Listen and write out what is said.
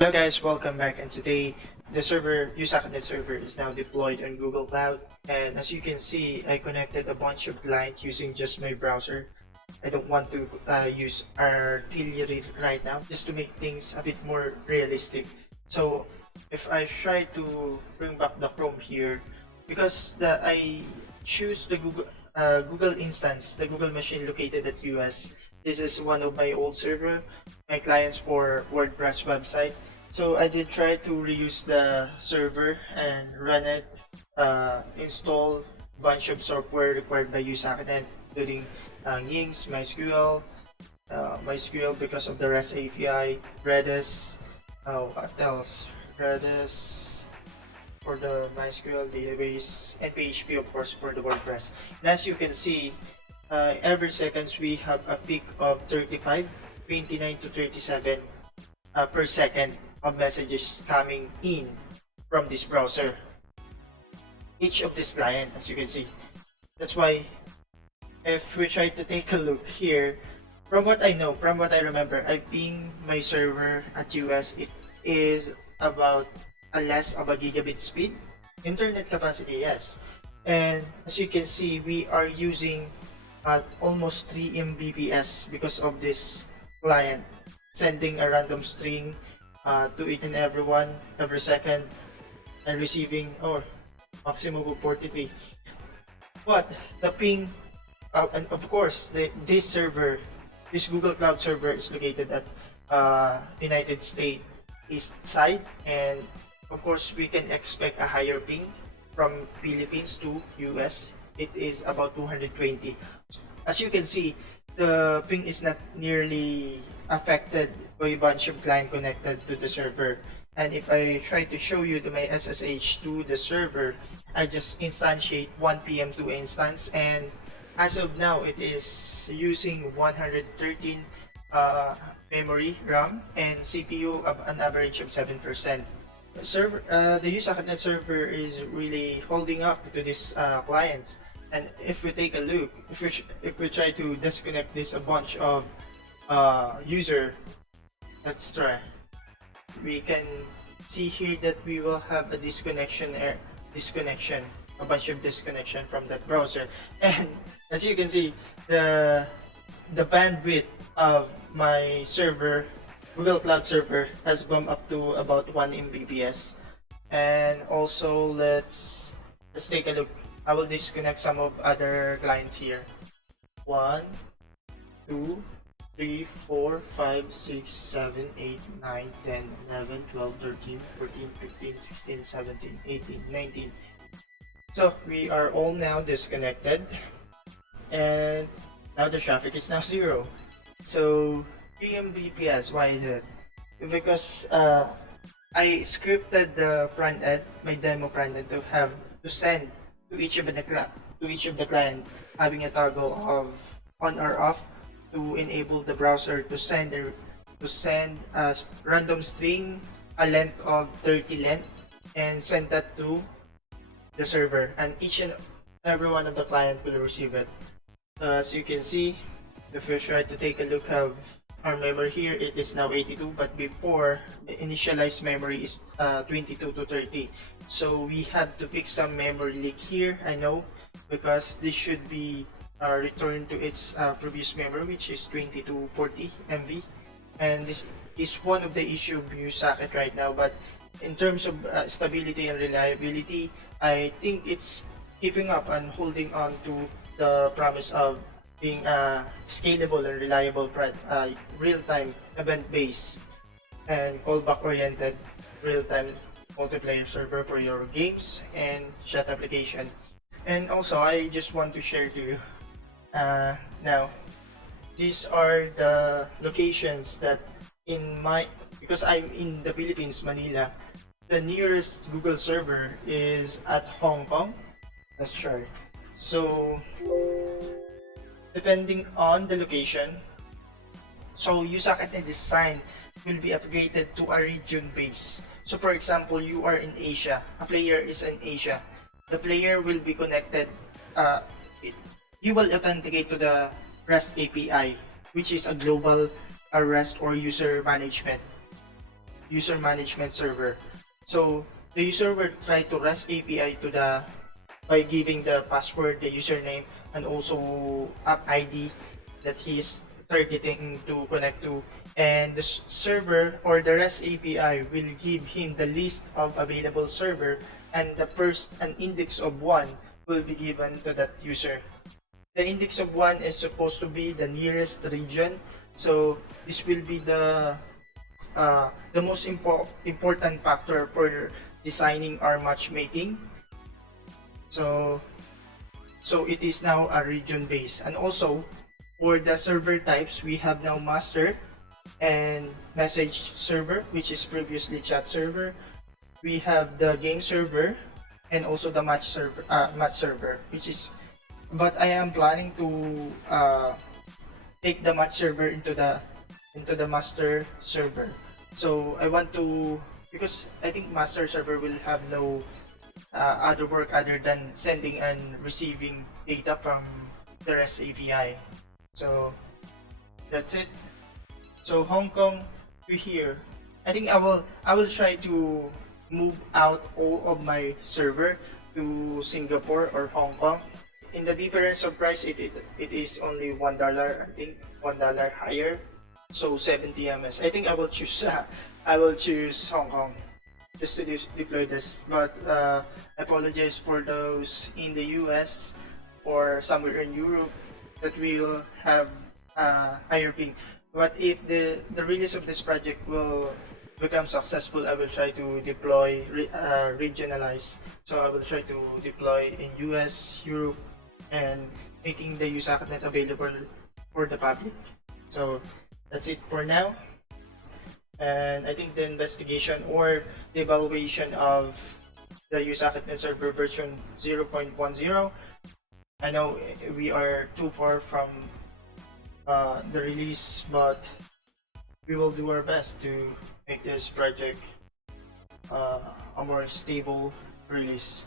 Hello guys, welcome back, and today the USocketNet server is now deployed on Google Cloud, and as you can see I connected a bunch of clients using just my browser. I don't want to use artillery right now just to make things a bit more realistic. So if I try to bring back the Chrome here, because I choose the Google instance, the Google machine located at US. This is one of my old server, my clients for WordPress website. So I did try to reuse the server and run it, install bunch of software required by USocketNet, including Yings, MySQL because of the REST API, Redis, what else? Redis for the MySQL database, and PHP of course for the WordPress. And as you can see, every seconds we have a peak of 35, 29 to 37 per second of messages coming in from this browser. Each of this client, as you can see. That's why if we try to take a look here, from what I know, from what I remember, I ping my server at US. It is about less of a gigabit speed. Internet capacity, yes. And as you can see, we are using almost 3 Mbps because of this client sending a random string to each and everyone every second and receiving maximum of 43. But the ping, and of course this Google Cloud server is located at United States East side, and of course we can expect a higher ping from Philippines to US. It is about 220. As you can see, the ping is not nearly affected by a bunch of clients connected to the server. And if I try to show you my SSH to the server, I just instantiate 1 PM2 instance, and as of now it is using 113 memory RAM and CPU of an average of 7%. The USocketNet server is really holding up to these clients. And if we take a look, if we try to disconnect this a bunch of user, let's try. We can see here that we will have a disconnection, a bunch of disconnection from that browser. And as you can see, the bandwidth of my server, Google Cloud server, has bumped up to about 1 Mbps. And also let's take a look. I will disconnect some of other clients here. 1, 2, 3, 4, 5, 6, 7, 8, 9, 10, 11, 12, 13, 14, 15, 16, 17, 18, 19. So we are all now disconnected, and now the traffic is now 0. So 3 Mbps, why is it? Because I scripted the front end, my demo front end, to send to each of the client, having a toggle of on or off to enable the browser to send a random string, a length of 30 length, and send that to the server, and each and every one of the client will receive it. As you can see, if we try to take a look of our memory here, it is now 82, but before the initialized memory is 22 to 30. So we have to fix some memory leak here, I know, because this should be returned to its previous memory, which is 20 to 40 MB. And this is one of the issues of USocket right now, but in terms of stability and reliability, I think it's keeping up and holding on to the promise of being a scalable and reliable real-time event-based and callback-oriented real-time multiplayer server for your games and chat application. And also, I just want to share to you now, these are the locations that because I'm in the Philippines, Manila, the nearest Google server is at Hong Kong. That's right. So depending on the location, so USocketNet design will be upgraded to a region base. So for example, you are in Asia, a player is in Asia, the player will be connected, you will authenticate to the REST API, which is a global REST or user management. user management server. So the user will try to REST API to the by giving the password, the username, and also app ID that he is targeting to connect to. And the server or the REST API will give him the list of available server, and the first an index of 1 will be given to that user. The index of 1 is supposed to be the nearest region, so this will be the most important factor for designing our matchmaking. So it is now a region based. And also for the server types, we have now master and message server, which is previously chat server. We have the game server and also the match server, which is, but I am planning to take the match server into the master server. So I want to, because I think master server will have no other work other than sending and receiving data from the REST API. So that's it. So Hong Kong to here. I think I will try to move out all of my server to Singapore or Hong Kong. In the difference of price, it is only $1. I think $1 higher, so 70 ms. I think I will choose Hong Kong just to deploy this. But I apologize for those in the US or somewhere in Europe that will have higher ping. But if the release of this project will become successful, I will try to deploy regionalize. So I will try to deploy in US, Europe, and making the USocketNet available for the public. So that's it for now. And I think the investigation or the evaluation of the USocketNet server version 0.10, I know we are too far from the release, but we will do our best to make this project a more stable release.